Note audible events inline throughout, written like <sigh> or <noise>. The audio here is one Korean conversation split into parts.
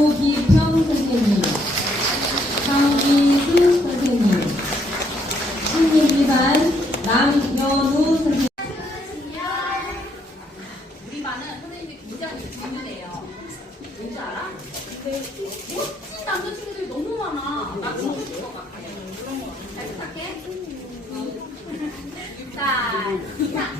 오기평 선생님, 강기수 선생님, 신림기반 남연우 선생님. 우리 반은 선생님이 굉장히 재밌네요. 왠지 알아? 네. 멋진 남자친구들이 너무 많아. 나 너무 좋을 것 같아. 잘 부탁해. 자, <laughs> 자.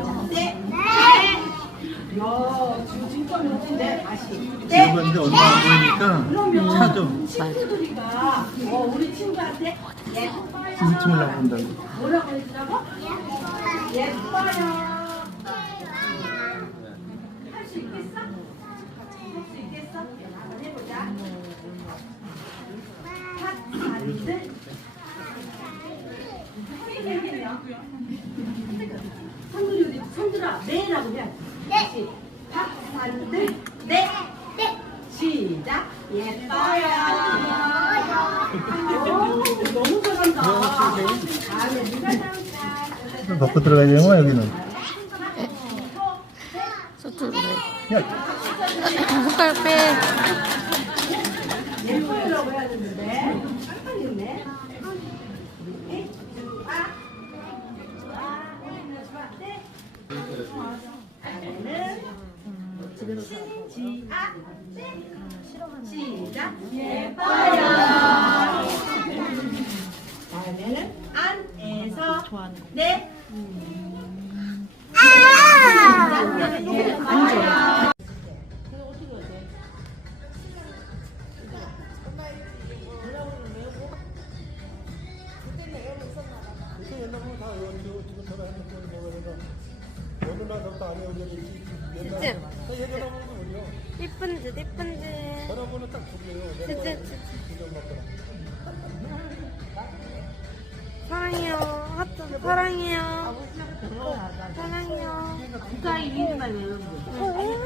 야, 지금 진짜 멋진데 다시. 네. 안 보이니까 그러면 차 좀. 친구들이가 어, 우리 친구한테 예뻐요. 이층 올라간다고. 뭐라고 해주라고? 예뻐요. 할 수 있겠어? 할 수 있겠어? 한번 해보자. 핫산들. 상들이 어디? 상들아, 네라고 해. 네. 핫산들. 네. 네. 시작. 예뻐요. 오, 너무 잘한다. 다음에 누가 잘한다. 먹고 들어가야 되는 거야 여기는. 저쪽으로 해. 야, 손가락 빼. 예뻐요라고 해야 되는데 깜빡했네. 에? 아. 아, 좋아. 네. 저는 신지아. 네. 시작. 예뻐요. 다음에는 안에서 네. 시작. 예뻐요. 이쁜 듯 이쁜 듯. 진짜 진짜. 사랑해요. 하트 사랑해요. 사랑해요. 전화번호가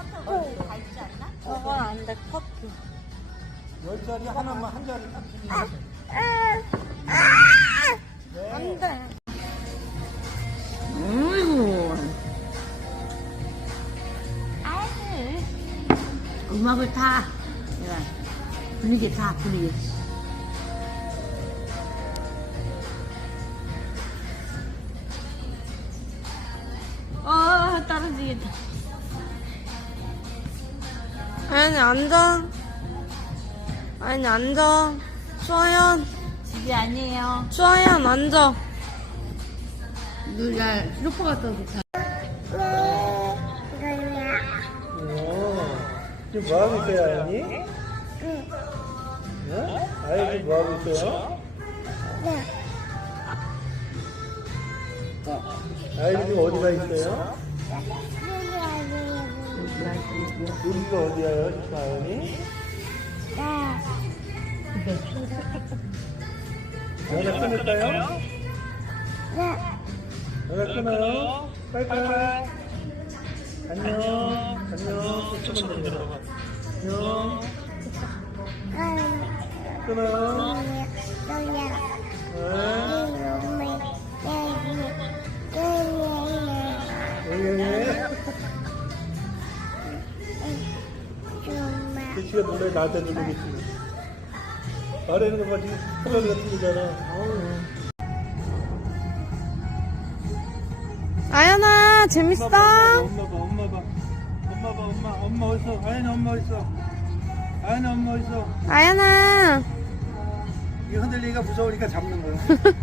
컴퓨터 다 있지 않나? 저건 안 돼. 커피. 열 자리 하나만 한 자리 딱 주면 안 돼. 어이구. 아이. 음악을 타. 야, 분위기 타, 분위기. 아니, 앉아. 아니, 앉아. 수아연. 집이 아니에요. 수아연, 앉아. 누가 루프 갖다 놓자. 지금 뭐 하고 있어요 아연이? 응. 아연이 뭐 하고 있어요? 아연이 지금 어디가 있어요? 여기가 어디야요 지금 아연이? 전화 끊을까요? 전화 끊어요. 빠이빠이. 안녕. 안녕. 조금만 들어가. 안녕. 끊어요. 그 시간 놀래 나한테 누르겠지. 아래는 거 지금 호박 같은 거잖아. 아연아, 재밌어? 엄마 봐, 엄마 봐, 엄마 봐. 엄마 봐, 엄마. 엄마 어딨어? 아연아, 엄마 어딨어? 아연아, 엄마 어딨어? 아연아. 이 흔들리기가 무서우니까 잡는 거야. <laughs>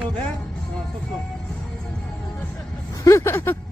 또 돼? 어, 또 또. <laughs>